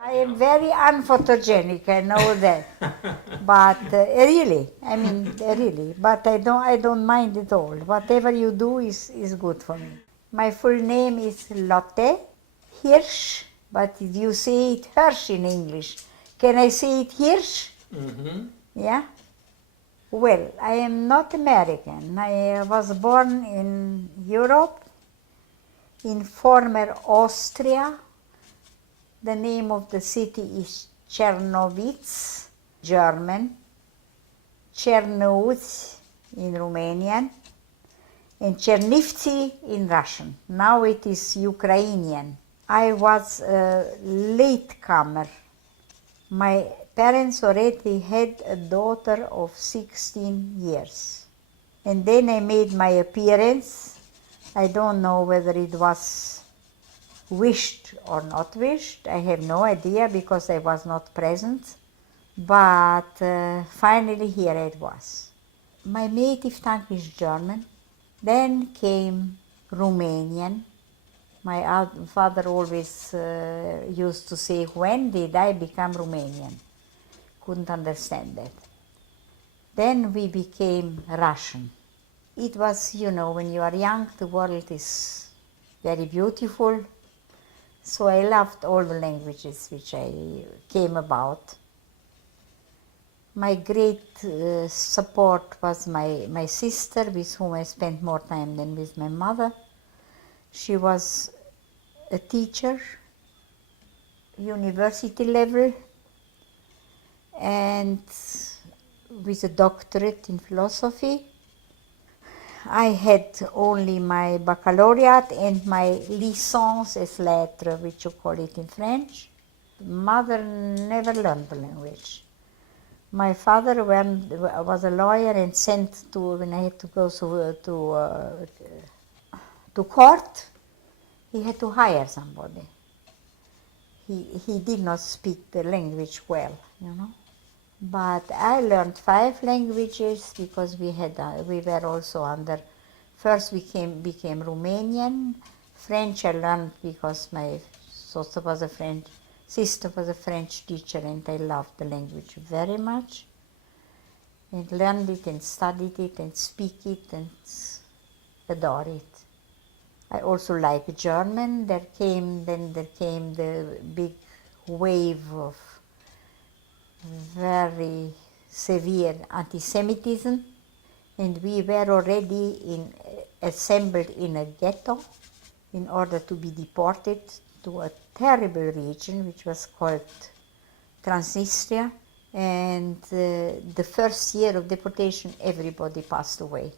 I am very unphotogenic, I know that. But really, I mean, really. But I don't mind at all. Whatever you do is good for me. My full name is Lotte Hirsch, but you say it Hirsch in English. Can I say it Hirsch? Mm-hmm. Yeah? Well, I am not American. I was born in Europe, in former Austria. The name of the city is Chernivtsi, German, Chernivtsi in Romanian, and Chernivtsi in Russian. Now it is Ukrainian. I was a latecomer. My parents already had a daughter of 16 years. And then I made my appearance. I don't know whether it was wished or not wished. I have no idea because I was not present. But finally here it was. My native tongue is German. Then came Romanian. My father always used to say, when did I become Romanian? Couldn't understand that. Then we became Russian. It was, when you are young, the world is very beautiful. So I loved all the languages which I came about. My great support was my sister, with whom I spent more time than with my mother. She was a teacher, university level, and with a doctorate in philosophy. I had only my baccalaureate and my licence ès lettres, which you call it in French. Mother never learned the language. My father was a lawyer and sent to, when I had to go to court, he had to hire somebody. He did not speak the language well, But I learned 5 languages because we were also under. First we became Romanian. French I learned because my sister was a French teacher, and I loved the language very much. And learned it and studied it and speak it and adore it. I also like German. There came the big wave of very severe antisemitism, and we were already assembled in a ghetto in order to be deported to a terrible region which was called Transnistria. And the first year of deportation, everybody passed away.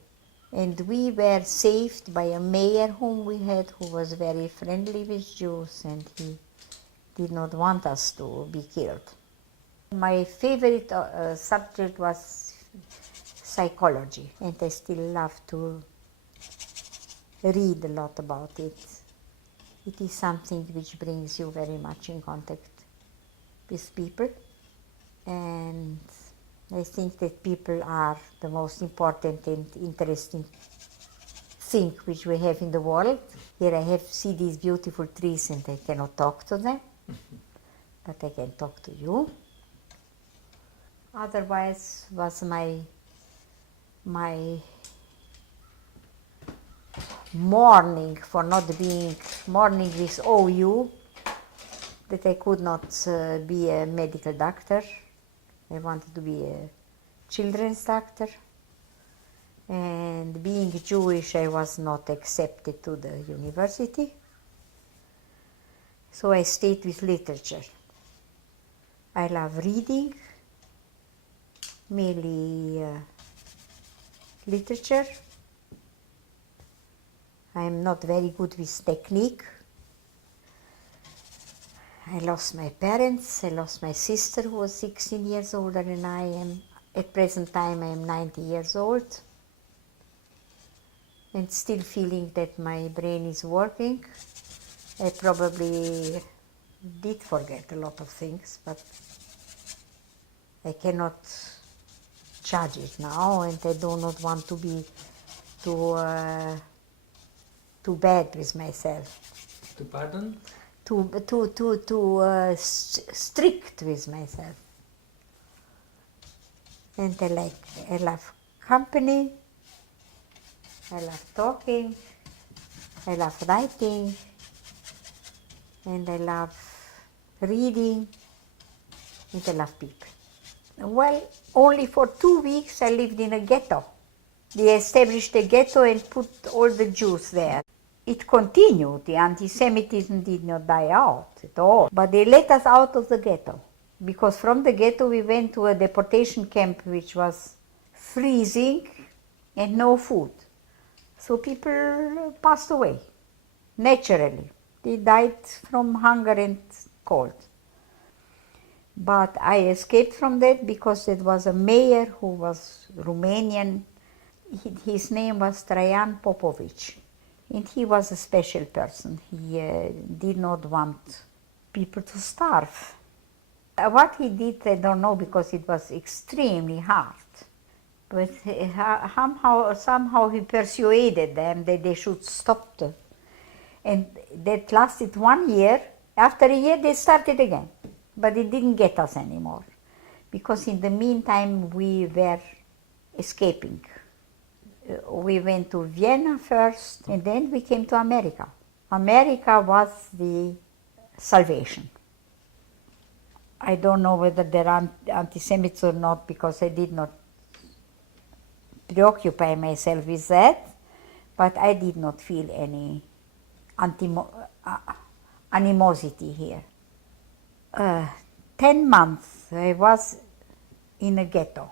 And we were saved by a mayor whom we had, who was very friendly with Jews, and he did not want us to be killed. My favorite subject was psychology, and I still love to read a lot about it. It is something which brings you very much in contact with people, and I think that people are the most important and interesting thing which we have in the world. Here I see these beautiful trees and I cannot talk to them, but I can talk to you. Otherwise was my mourning for not being mourning with OU, that I could not be a medical doctor. I wanted to be a children's doctor. And being Jewish, I was not accepted to the university. So I stayed with literature. I love reading, mainly literature. I am not very good with technique. I lost my parents, I lost my sister who was 16 years older than I am. At present time I am 90 years old and still feeling that my brain is working. I probably did forget a lot of things, but I cannot judge it now, and I do not want to be too bad with myself. To pardon? strict with myself. And I love company, I love talking, I love writing, and I love reading, and I love people. Well, only for 2 weeks I lived in a ghetto. They established a ghetto and put all the Jews there. It continued, the antisemitism did not die out at all, but they let us out of the ghetto, because from the ghetto we went to a deportation camp which was freezing and no food. So people passed away, naturally. They died from hunger and cold. But I escaped from that because it was a mayor who was Romanian. His name was Traian Popovici, and he was a special person. He did not want people to starve. What he did, I don't know, because it was extremely hard. But somehow he persuaded them that they should stop. And that lasted 1 year. After a year, they started again. But it didn't get us anymore, because in the meantime we were escaping. We went to Vienna first, and then we came to America. America was the salvation. I don't know whether there are anti-Semites or not, because I did not preoccupy myself with that, but I did not feel any animosity here. 10 months I was in a ghetto,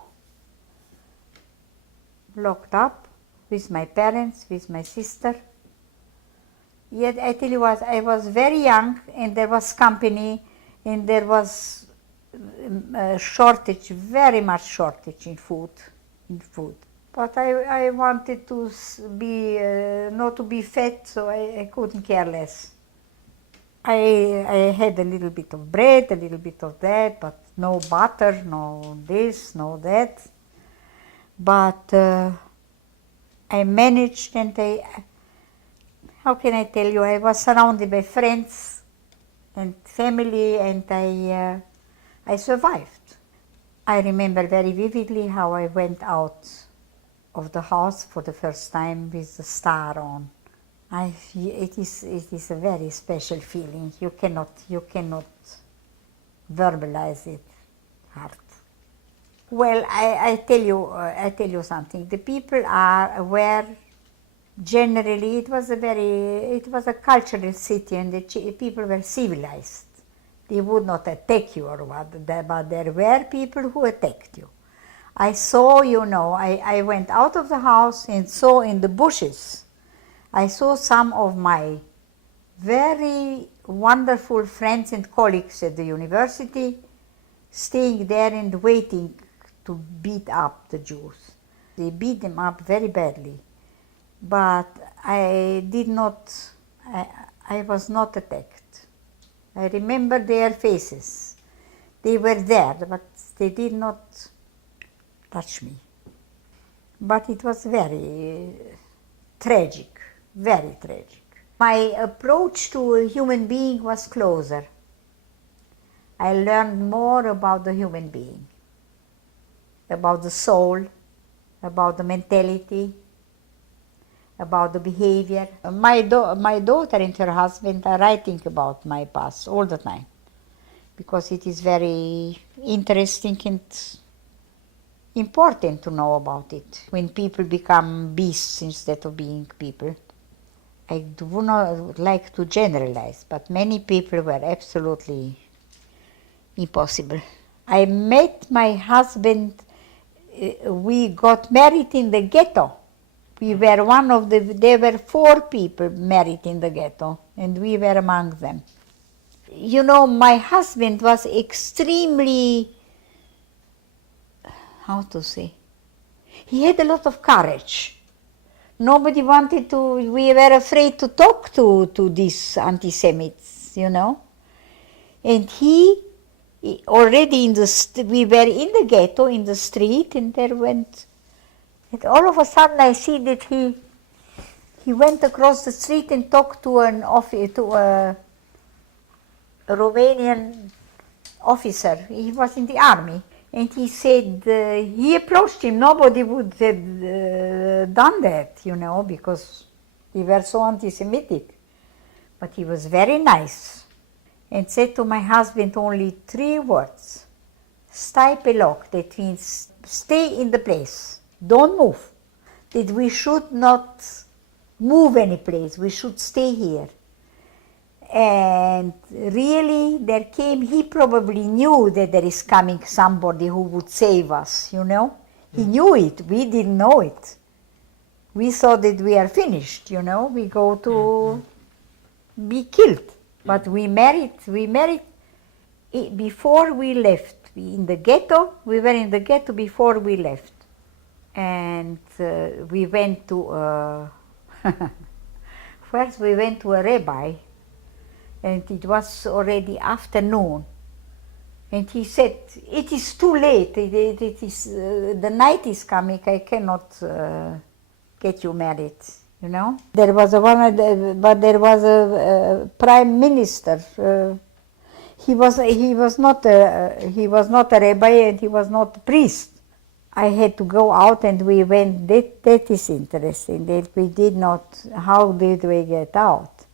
locked up with my parents, with my sister. Yet I tell you what, I was very young, and there was company, and there was a shortage, very much shortage in food. But I wanted to be, not to be fat, so I couldn't care less. I had a little bit of bread, a little bit of that, but no butter, no this, no that. But I managed, and how can I tell you, I was surrounded by friends and family, and I survived. I remember very vividly how I went out of the house for the first time with the star on. It is a very special feeling. You cannot verbalize it hard. Well, I tell you something. The people were generally, it was a cultural city, and the people were civilized. They would not attack you or what, but there were people who attacked you. I saw, I went out of the house and saw in the bushes, I saw some of my very wonderful friends and colleagues at the university staying there and waiting to beat up the Jews. They beat them up very badly, but I was not attacked. I remember their faces. They were there, but they did not touch me. But it was very tragic. Very tragic. My approach to a human being was closer. I learned more about the human being, about the soul, about the mentality, about the behavior. My daughter and her husband are writing about my past all the time, because it is very interesting and important to know about it, when people become beasts instead of being people. I do not like to generalize, but many people were absolutely impossible. I met my husband, we got married in the ghetto. We were there were 4 people married in the ghetto, and we were among them. My husband was extremely, how to say, he had a lot of courage. Nobody wanted to, we were afraid to talk to these anti-Semites, And he already we were in the ghetto, in the street, and and all of a sudden I see that he went across the street and talked to Romanian officer, he was in the army, and he said, he approached him, nobody would have done that, you know, because they were so anti-Semitic. But he was very nice, and said to my husband only 3 words. Stai pe loc, that means stay in the place, don't move. That we should not move any place, we should stay here. And really, there came, he probably knew that there is coming somebody who would save us, you know. He knew it, we didn't know it. We thought that we are finished, you know, we go to be killed. But we married before we left. In the ghetto, we were in the ghetto before we left. And we went to, first we went to a rabbi, and it was already afternoon. And he said, it is too late, it is, the night is coming, I cannot get you married, you know. There was a prime minister. He was not a rabbi, and he was not a priest. I had to go out, and we went. That is interesting. That we did not. How did we get out?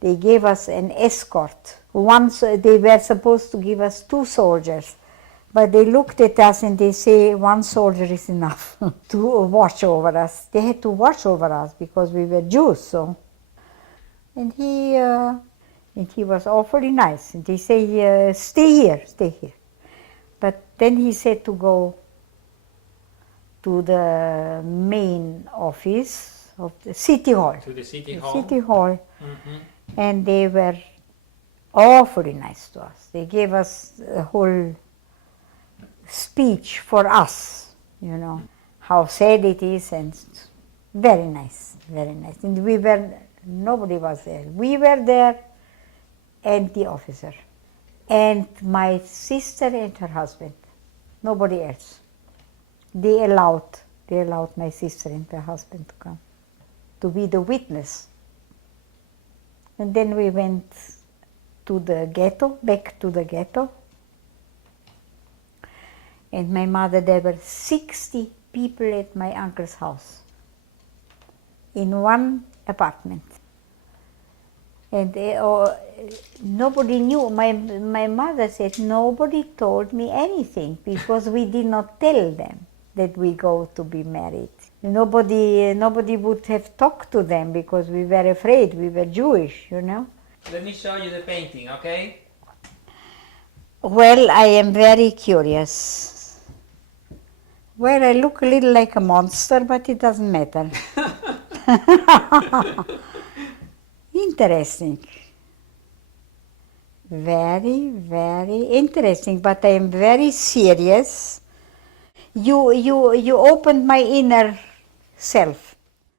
They gave us an escort. Once they were supposed to give us 2 soldiers, but they looked at us and they say 1 soldier is enough to watch over us. They had to watch over us because we were Jews. So, and he was awfully nice. And they say, stay here, stay here. But then he said to go to the main office of the city hall. To the city hall? City hall. And they were awfully nice to us. They gave us a whole speech for us, you know, how sad it is, and very nice, very nice. And nobody was there. We were there, and the officer, and my sister and her husband, nobody else. They allowed my sister and her husband to come, to be the witness. And then we went to the ghetto, back to the ghetto. And my mother, there were 60 people at my uncle's house in one apartment. And nobody knew. My mother said, nobody told me anything because we did not tell them that we go to be married. Nobody would have talked to them because we were afraid. We were Jewish, you know. Let me show you the painting, okay? Well, I am very curious. Well, I look a little like a monster, but it doesn't matter. Interesting. Very, very interesting, but I am very serious. You opened my inner self.